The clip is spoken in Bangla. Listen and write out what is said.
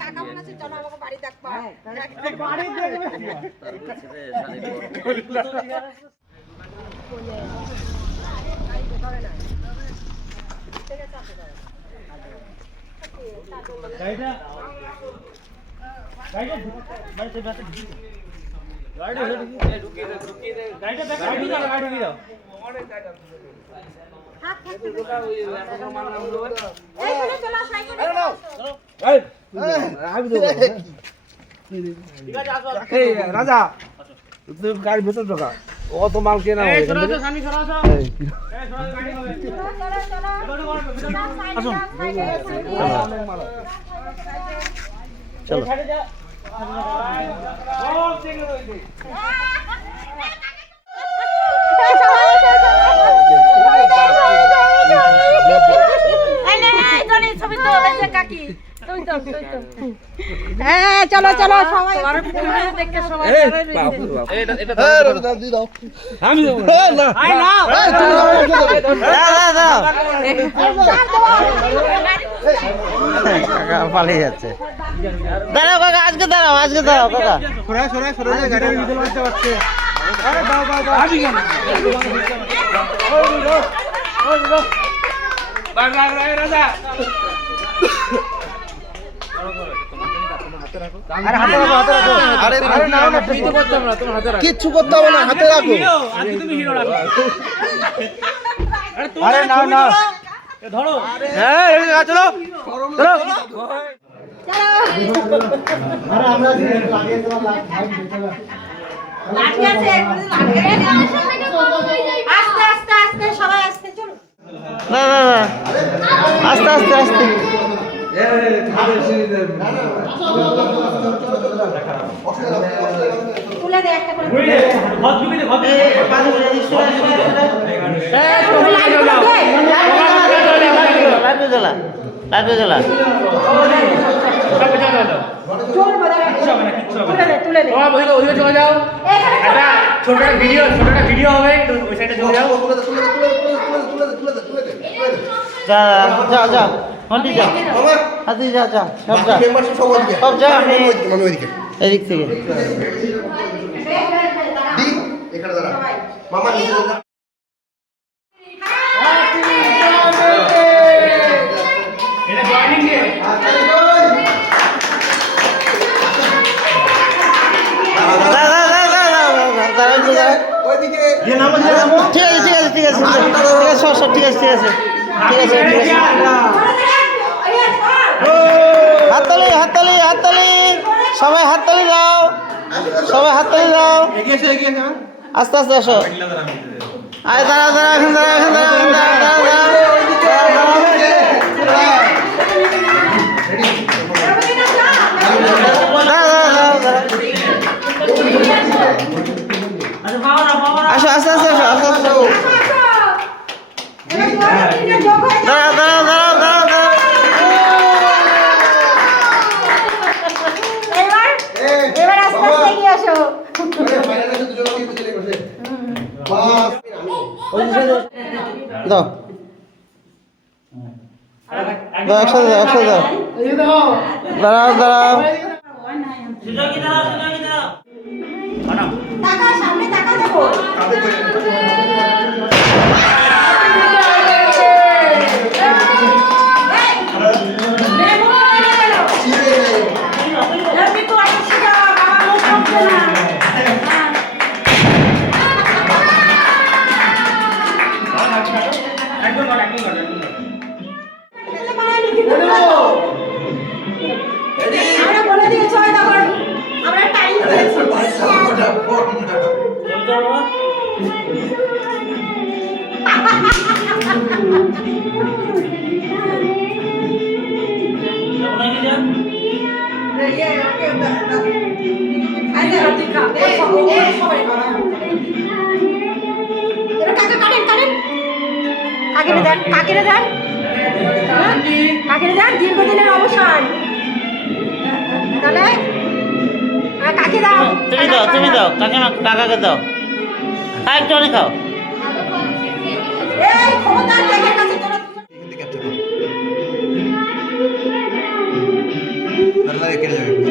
কাকা মনে আছে চলো আমাকে বাড়ি দেখবা বাড়ি দেখবে গাড়িটা গাড়িটা বাড়িতে বাসে ঢুকিয়ে গাড়িটা ব্যাক ঢুকিয়ে দাও গাড়ি ঢুকিয়ে দাও রাজা তুমি গাড়ি ভেতর ঢোকা অত মাল কেনা চলো চলো চলো সবাই পালিয়ে যাচ্ছে দাঁড়াও কাকা আজকে দাঁড়াও কাকা কিচ্ছু করতে হবে না হাতে রাখো আরে নাও নাও ধরো হ্যাঁ চলো চলো আস্তে আস্তে আস্তে সবাই আস্তে চলো না না না আস্তে আস্তে আস্তে তুলে দে একটা করে তুলে দে চলে যাও একটা ছোট একটা ভিডিও হবে ওই সাইডে চলে যাও যা যা যা হন্ডি যা হাতি যা যা সব যা সব যা আমি এদিক থেকে মামা এটা জয়েনিং ডে ঠিক আছে সব ঠিক আছে হাততালি সবাই হাততালি দাও আস্তে আস্তে আসো আরে দাঁড়াও এখন আসো আস্তে আস্তে দাঁড়াও এবার আস্তে আস্তে এগিয়ে আসো দাও একসাথে দাঁড়াও টাকা সামনে টাকা দেবো আমরা বলে দিয়েছি আমরা টাইম দিয়েছি কাকিরে দেন দীর্ঘদিনের অবসান তাহলে কাকে দাও তুমি দাও কাকাকে দাও একটু অনেক খাও এই ক্ষমতার জায়গার কাছে তোরা কেটে যাবে